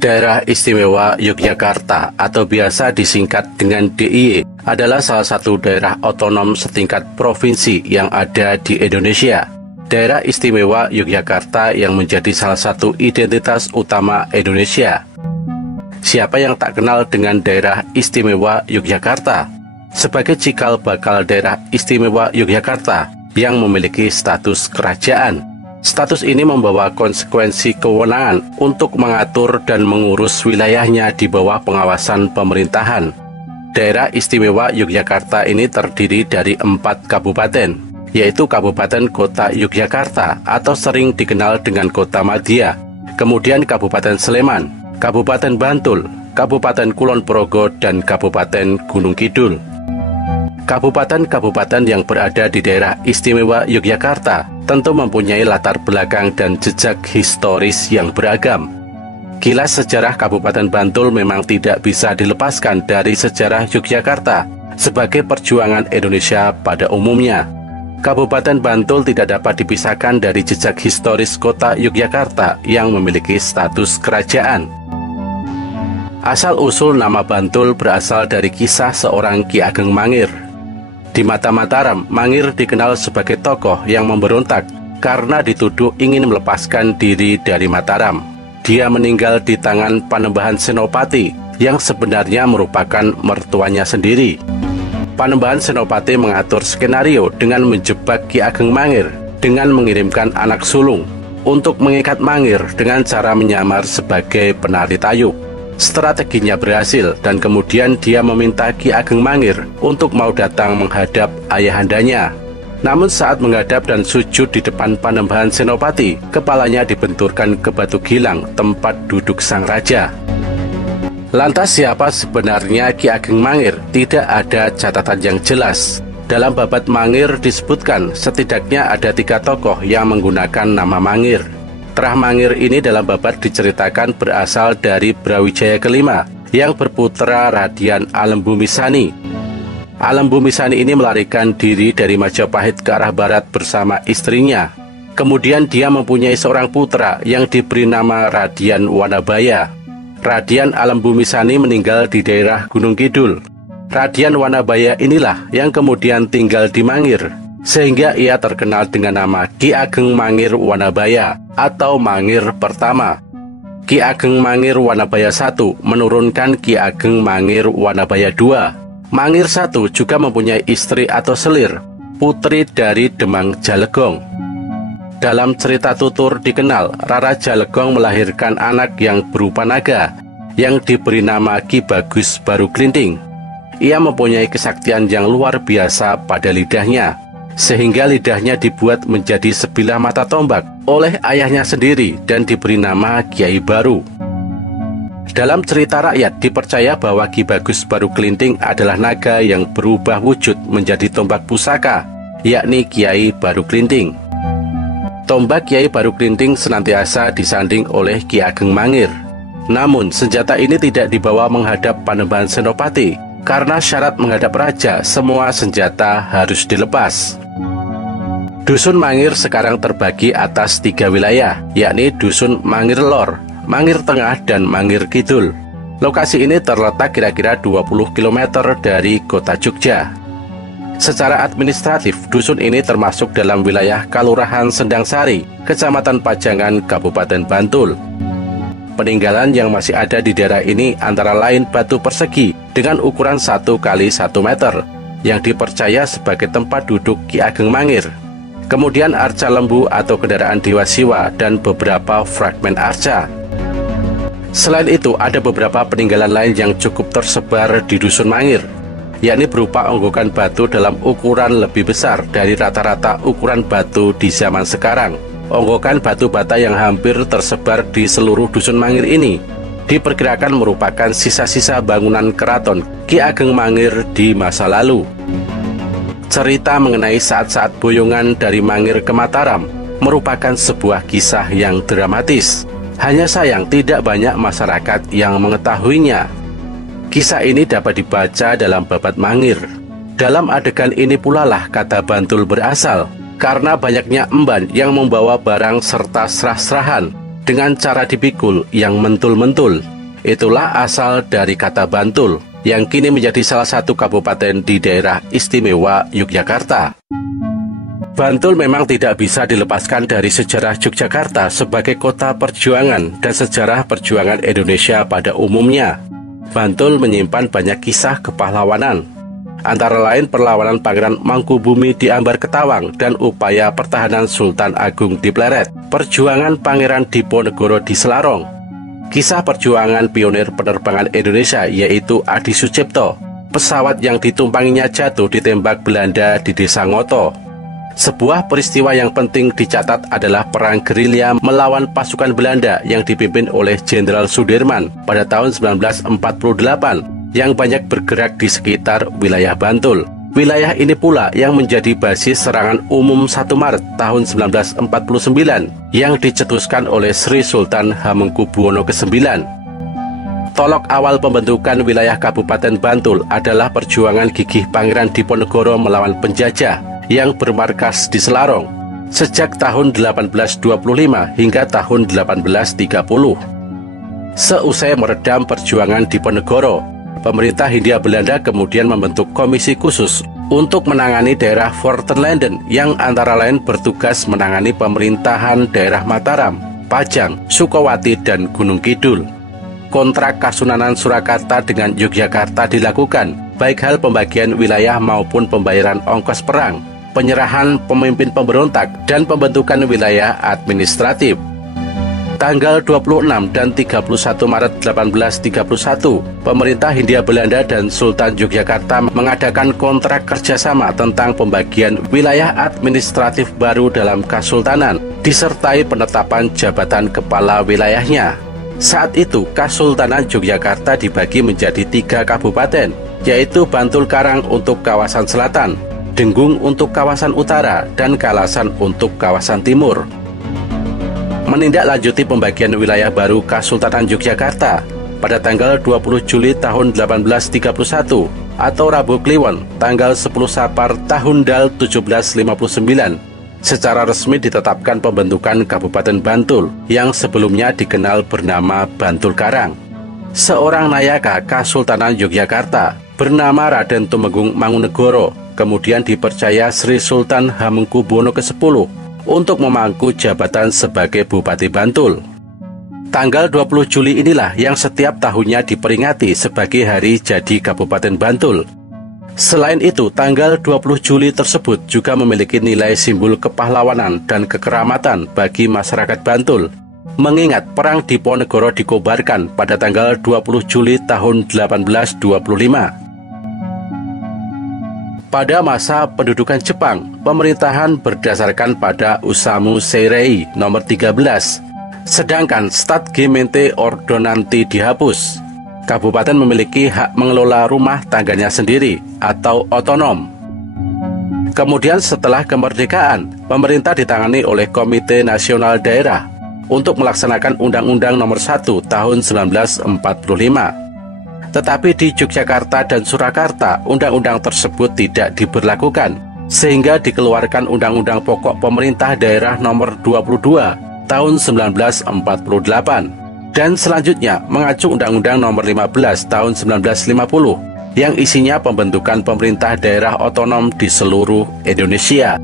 Daerah Istimewa Yogyakarta atau biasa disingkat dengan DIY adalah salah satu daerah otonom setingkat provinsi yang ada di Indonesia. Daerah Istimewa Yogyakarta yang menjadi salah satu identitas utama Indonesia. Siapa yang tak kenal dengan Daerah Istimewa Yogyakarta? Sebagai cikal bakal Daerah Istimewa Yogyakarta yang memiliki status kerajaan. Status ini membawa konsekuensi kewenangan untuk mengatur dan mengurus wilayahnya di bawah pengawasan pemerintahan. Daerah Istimewa Yogyakarta ini terdiri dari 4 kabupaten, yaitu Kabupaten Kota Yogyakarta atau sering dikenal dengan Kota Madya, kemudian Kabupaten Sleman, Kabupaten Bantul, Kabupaten Kulon Progo, dan Kabupaten Gunung Kidul. Kabupaten-kabupaten yang berada di Daerah Istimewa Yogyakarta tentu mempunyai latar belakang dan jejak historis yang beragam. Kilas sejarah Kabupaten Bantul memang tidak bisa dilepaskan dari sejarah Yogyakarta sebagai perjuangan Indonesia pada umumnya. Kabupaten Bantul tidak dapat dipisahkan dari jejak historis kota Yogyakarta yang memiliki status kerajaan. Asal-usul nama Bantul berasal dari kisah seorang Ki Ageng Mangir. Di mata Mataram, Mangir dikenal sebagai tokoh yang memberontak karena dituduh ingin melepaskan diri dari Mataram. Dia meninggal di tangan Panembahan Senopati yang sebenarnya merupakan mertuanya sendiri. Panembahan Senopati mengatur skenario dengan menjebak Ki Ageng Mangir dengan mengirimkan anak sulung untuk mengikat Mangir dengan cara menyamar sebagai penari tayub. Strateginya berhasil dan kemudian dia meminta Ki Ageng Mangir untuk mau datang menghadap ayahandanya. Namun saat menghadap dan sujud di depan Panembahan Senopati, kepalanya dibenturkan ke batu gilang tempat duduk sang raja. Lantas siapa sebenarnya Ki Ageng Mangir? Tidak ada catatan yang jelas. Dalam Babat Mangir disebutkan setidaknya ada 3 tokoh yang menggunakan nama Mangir. Terah Mangir ini dalam Babat diceritakan berasal dari Brawijaya kelima yang berputra Radian Alembumisani. Alembumisani ini melarikan diri dari Majapahit ke arah barat bersama istrinya. Kemudian dia mempunyai seorang putra yang diberi nama Radian Wanabaya. Radian Alembumisani meninggal di daerah Gunung Kidul. Radian Wanabaya inilah yang kemudian tinggal di Mangir, sehingga ia terkenal dengan nama Ki Ageng Mangir Wanabaya atau Mangir pertama. Ki Ageng Mangir Wanabaya I menurunkan Ki Ageng Mangir Wanabaya II. Mangir I juga mempunyai istri atau selir, putri dari Demang Jalegong. Dalam cerita tutur dikenal, Rara Jalegong melahirkan anak yang berupa naga, yang diberi nama Ki Bagus Baruklinting. Ia mempunyai kesaktian yang luar biasa pada lidahnya, sehingga lidahnya dibuat menjadi sebilah mata tombak oleh ayahnya sendiri dan diberi nama Kiai Baru. Dalam cerita rakyat dipercaya bahwa Ki Bagus Baruklinting adalah naga yang berubah wujud menjadi tombak pusaka, yakni Kiai Baruklinting. Tombak Kiai Baruklinting senantiasa disanding oleh Ki Ageng Mangir. Namun senjata ini tidak dibawa menghadap Panembahan Senopati, karena syarat menghadap raja semua senjata harus dilepas. Dusun Mangir sekarang terbagi atas 3 wilayah, yakni Dusun Mangir Lor, Mangir Tengah, dan Mangir Kidul. Lokasi ini terletak kira-kira 20 km dari kota Jogja. Secara administratif, dusun ini termasuk dalam wilayah Kalurahan Sendangsari, Kecamatan Pajangan, Kabupaten Bantul. Peninggalan yang masih ada di daerah ini antara lain batu persegi dengan ukuran 1 x 1 meter, yang dipercaya sebagai tempat duduk Ki Ageng Mangir. Kemudian arca lembu atau kendaraan Dewa Siwa dan beberapa fragmen arca. Selain itu, ada beberapa peninggalan lain yang cukup tersebar di Dusun Mangir, yakni berupa onggokan batu dalam ukuran lebih besar dari rata-rata ukuran batu di zaman sekarang. Onggokan batu bata yang hampir tersebar di seluruh Dusun Mangir ini diperkirakan merupakan sisa-sisa bangunan keraton Ki Ageng Mangir di masa lalu. Cerita mengenai saat-saat boyongan dari Mangir ke Mataram merupakan sebuah kisah yang dramatis. Hanya sayang tidak banyak masyarakat yang mengetahuinya. Kisah ini dapat dibaca dalam Babat Mangir. Dalam adegan ini pula lah kata Bantul berasal, karena banyaknya emban yang membawa barang serta serah-serahan dengan cara dipikul yang mentul-mentul. Itulah asal dari kata Bantul, yang kini menjadi salah satu kabupaten di daerah istimewa Yogyakarta. Bantul memang tidak bisa dilepaskan dari sejarah Yogyakarta sebagai kota perjuangan dan sejarah perjuangan Indonesia pada umumnya. Bantul menyimpan banyak kisah kepahlawanan, antara lain perlawanan Pangeran Mangkubumi di Ambar Ketawang dan upaya pertahanan Sultan Agung di Pleret, perjuangan Pangeran Diponegoro di Selarong, kisah perjuangan pionir penerbangan Indonesia yaitu Adi Sucipto, pesawat yang ditumpanginya jatuh ditembak Belanda di Desa Ngoto. Sebuah peristiwa yang penting dicatat adalah perang gerilya melawan pasukan Belanda yang dipimpin oleh Jenderal Sudirman pada tahun 1948 yang banyak bergerak di sekitar wilayah Bantul. Wilayah ini pula yang menjadi basis serangan umum 1 Maret tahun 1949 yang dicetuskan oleh Sri Sultan Hamengkubuwono ke-9. Tolok awal pembentukan wilayah Kabupaten Bantul adalah perjuangan gigih Pangeran Diponegoro melawan penjajah yang bermarkas di Selarong sejak tahun 1825 hingga tahun 1830. Seusai meredam perjuangan Diponegoro, pemerintah Hindia Belanda kemudian membentuk komisi khusus untuk menangani daerah Fortenlanden yang antara lain bertugas menangani pemerintahan daerah Mataram, Pajang, Sukowati, dan Gunung Kidul. Kontrak Kasunanan Surakarta dengan Yogyakarta dilakukan, baik hal pembagian wilayah maupun pembayaran ongkos perang, penyerahan pemimpin pemberontak, dan pembentukan wilayah administratif. Tanggal 26 dan 31 Maret 1831, pemerintah Hindia Belanda dan Sultan Yogyakarta mengadakan kontrak kerjasama tentang pembagian wilayah administratif baru dalam Kasultanan, disertai penetapan jabatan kepala wilayahnya. Saat itu, Kasultanan Yogyakarta dibagi menjadi 3 kabupaten, yaitu Bantul Karang untuk kawasan selatan, Denggung untuk kawasan utara, dan Kalasan untuk kawasan timur. Menindaklanjuti pembagian wilayah baru Kasultanan Yogyakarta pada tanggal 20 Juli tahun 1831 atau Rabu Kliwon tanggal 10 Sapar tahun Dal 1759, secara resmi ditetapkan pembentukan Kabupaten Bantul yang sebelumnya dikenal bernama Bantul Karang. Seorang nayaka Kasultanan Yogyakarta bernama Raden Tumenggung Mangunegoro kemudian dipercaya Sri Sultan Hamengkubuwono ke-10 untuk memangku jabatan sebagai Bupati Bantul. Tanggal 20 Juli inilah yang setiap tahunnya diperingati sebagai hari jadi Kabupaten Bantul. Selain itu, tanggal 20 Juli tersebut juga memiliki nilai simbol kepahlawanan dan kekeramatan bagi masyarakat Bantul, mengingat Perang Diponegoro dikobarkan pada tanggal 20 Juli tahun 1825. Pada masa pendudukan Jepang, pemerintahan berdasarkan pada Osamu Seirei nomor 13, sedangkan Stadtgemeinde Ordonnanti dihapus. Kabupaten memiliki hak mengelola rumah tangganya sendiri atau otonom. Kemudian setelah kemerdekaan, pemerintah ditangani oleh Komite Nasional Daerah untuk melaksanakan Undang-Undang Nomor 1 Tahun 1945. Tetapi di Yogyakarta dan Surakarta, undang-undang tersebut tidak diberlakukan, sehingga dikeluarkan Undang-Undang Pokok Pemerintah Daerah Nomor 22 Tahun 1948, dan selanjutnya mengacu Undang-Undang Nomor 15 Tahun 1950 yang isinya pembentukan pemerintah daerah otonom di seluruh Indonesia.